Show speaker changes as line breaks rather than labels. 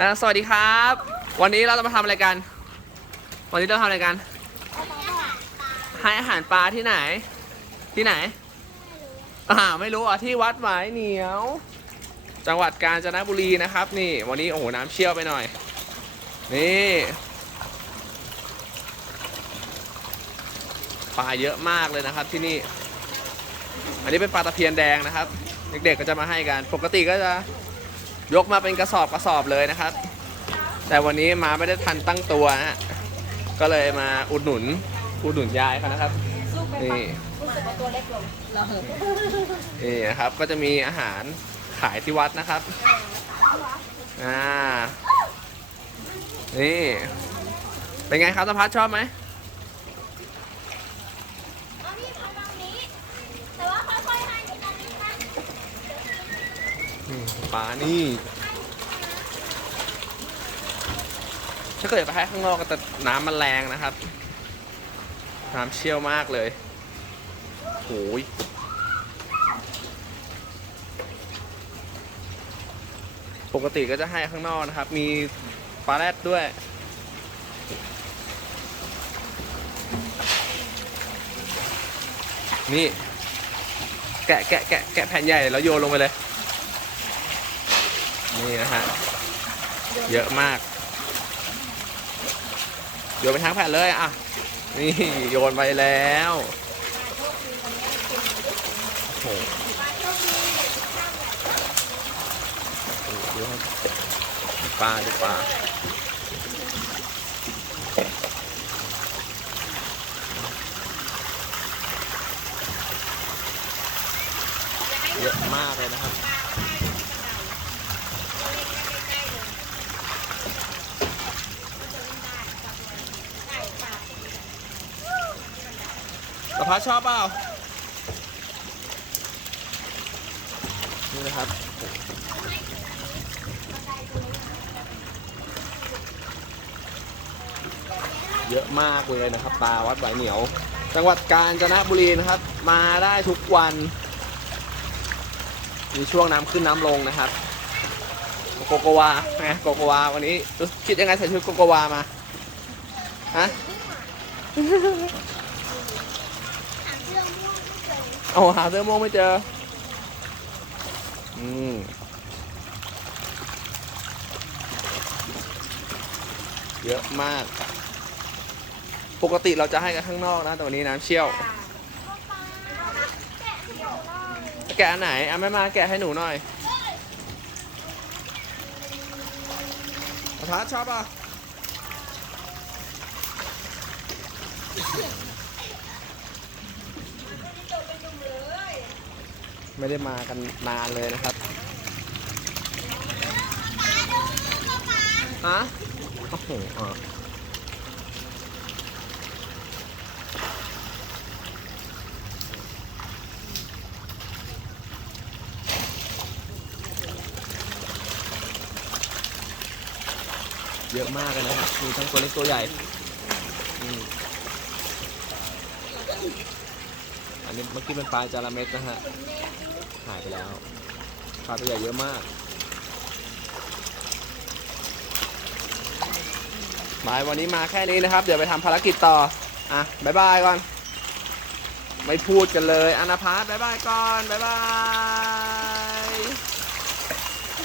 อ่าสวัสดีครับ วันนี้เราจะมาทำอะไรกัน วันนี้เราทำอะไรกัน ให้อาหารปลาที่ไหน ที่ไหน อ่า ไม่รู้อะที่วัดหมายเหนียว จังหวัดกาญจนบุรีนะครับ นี่ วันนี้โอ้โหน้ำเชี่ยวไปหน่อย นี่ปลาเยอะมากเลยนะครับที่นี่ อันนี้เป็นปลาตะเพียนแดงนะครับ เด็กๆก็จะมาให้กัน ปกติก็จะ ยกมาเป็นกระสอบกระสอบเลยนะครับ แต่วันนี้มาไม่ได้ทันตั้งตัวนะฮะก็เลยมาอุดหนุนอุดหนุนยายเขานะครับนี่
รู้สึกว่าตัวเล็กลงเราเหอะ
นี่นะครับก็จะมีอาหารขายที่วัดนะครับอ่านี่เป็นไงครับสพัฒน์ชอบไหม
เอานี่เอาตรงนี้ แต่ว่าค่อยๆให้ตรงนี้นะ
อืม ปลานี่ ถ้าเกิดไปให้ข้างนอกก็จะน้ำมันแรงนะครับ น้ำเชี่ยวมากเลยโอ้ยปกติก็จะให้ข้างนอกนะครับ มีปลาแรดด้วยนี่ แกะแกะแกะแกะแผ่นใหญ่แล้วโยนลงไปเลย นี่นะฮะ เยอะมาก โยนไปทั้งแผ่นเลยอะ นี่โยนไปแล้วโอ้โหปลาดูปลาเยอะมากเลยนะครับ ประพัดชอบเปล่า นี่นะครับ เยอะมากเลยนะครับปลาวัดไหวเหนียว จังหวัดกาญจนบุรีนะครับ มาได้ทุกวัน มีช่วงน้ำขึ้นน้ำลงนะครับโกโกวาไงโกโกวาวันนี้คิดยังไงใส่ชุดโกโกวามา ฮะ
เองม่วงไม่เคย
โอ้หาเสื้อม่วงไม่เจอ อืมเยอะมาก ปกติเราจะให้กันข้างนอกนะ แต่วันนี้น้ำเชี่ยว
แกะที่อยู่รอด
แกะอันไหนอะแม่มาแกะให้หนูหน่อยประทัดชอบป่ะ ไม่ได้มากันนานเลยนะครับฮะโอ้โหอะเยอะมากเลยนะครับ มีทั้งตัวเล็กตัวใหญ่อืม อันนี้เมื่อกี้เป็นปลาจาระเม็ดนะฮะ หายไปแล้ว ปลาตัวใหญ่เยอะมาก บายวันนี้มาแค่นี้นะครับ เดี๋ยวไปทำภารกิจต่อ อะบายบายก่อน ไม่พูดกันเลยอนาพาร์ตบายบายก่อนบายบาย